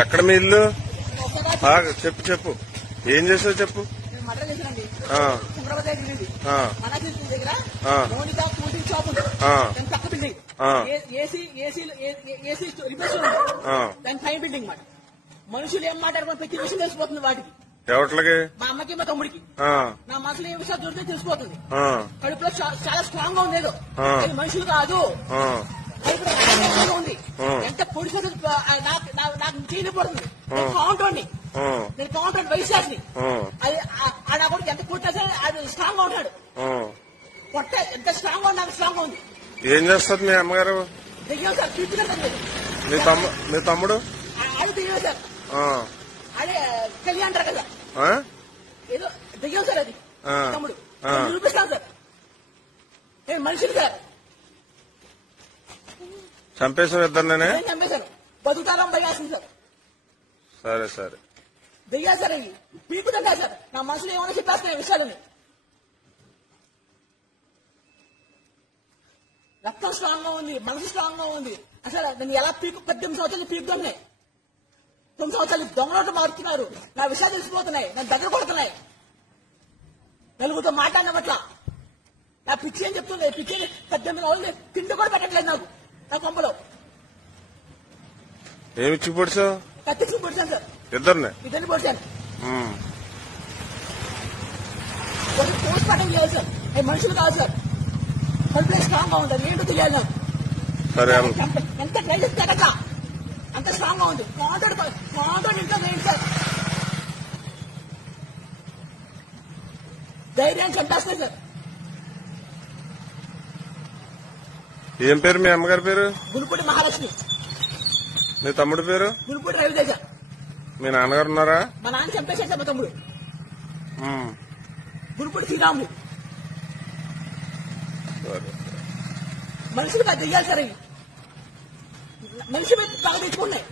ఎక్కడ మీ ఇల్లు? చెప్పు చెప్పు, ఏం చేసావు చెప్పు. మనుషులు ఏం మాట్లాడుకుని ప్రతి విషయం తెలిసిపోతుంది వాటికి. ఎవట్లకి? మా అమ్మకి మా తమ్ముడికి. నా మనసులో ఏ విషయాలు దొరికితే తెలిసిపోతుంది. కడుపులో చాలా స్ట్రాంగ్ గా ఉంది ఏదో, మనుషులు కాదు. ఉంది ఎంత పొడి నాకు చేయబడుతుంది. కౌంటర్ నేను కౌంటర్ వైశాఖని అది నా కూడా ఎంత కొట్టా సరే అది స్ట్రాంగ్ గా ఉంటాడు. కొట్ట ఎంత స్ట్రాంగ్ గా నాకు స్ట్రాంగ్ గా ఉంది. ఏం చేస్తారు మీ అమ్మగారు? దిగాం సార్, తీసుకుంటారు. మీ తమ్ముడు అది దిగాం సార్, అదే కలిగి అంటారు కదా, ఏదో దిగాం సార్. అది తమ్ముడు చూపిస్తాను సార్. నేను మనిషిని సార్ చంపేశాను. ఇద్దరినే చంపేశాను. బతుకుతారం భయాసింది సార్. సరే సరే దిగా సార్. అవి పీకుతుంటా సార్. నా మనసులో ఏమైనా చెప్పేస్తున్నాయి విషయాలని. రక్తం స్ట్రాంగ్ గా ఉంది, మనసు స్ట్రాంగ్ గా ఉంది. అసలు నేను ఎలా 18 సంవత్సరాలు పీకుతున్నాయి. 9 సంవత్సరాలు దొంగలోటు మారుతున్నారు. నా విషయాలు తెలిసిపోతున్నాయి. నన్ను దగ్గర కొడుతున్నాయి. నలుగురితో మాట్లాడినట్లా నా పిచ్చి అని చెప్తున్నాయి. పిచ్చి 18 రోజులు తిండి కూడా పెట్టట్లేదు నాకు. నా కొంపలో ఏమిచ్చి పొడిచావు? కత్తిచ్చి పొడిచాను సార్. ఇద్దరిని పొడిచాను. పోస్ట్ మార్టం చేయాలి సార్. అవి మనుషులు కాదు సార్. కడుపులో స్ట్రాంగ్ గా ఉంటుంది. ఏంటో తెలియాలి నాకు. సరే ఎంత ట్రై చేస్తే అట్లా అంత స్ట్రాంగ్ గా ఉంది. కాంట్రాక్ట్ ఇంట్లో వేయండి సార్. ధైర్యాన్ని చంపేస్తాయి సార్. ఏం పేరు మీ అమ్మగారి పేరు? గురుపూడి మహాలక్ష్మి. మీ తమ్ముడి పేరు? గురుపూడి రవితేజ. మీ నాన్నగారు ఉన్నారా? మా నాన్న చంపేశాడు సార్. మా తమ్ముడు గురుపూడి శ్రీరాములు. మనిషికి పెద్ద ఇయ్యాలి సార్. అవి మనిషి మీద బాగా తెచ్చుకున్నాయి.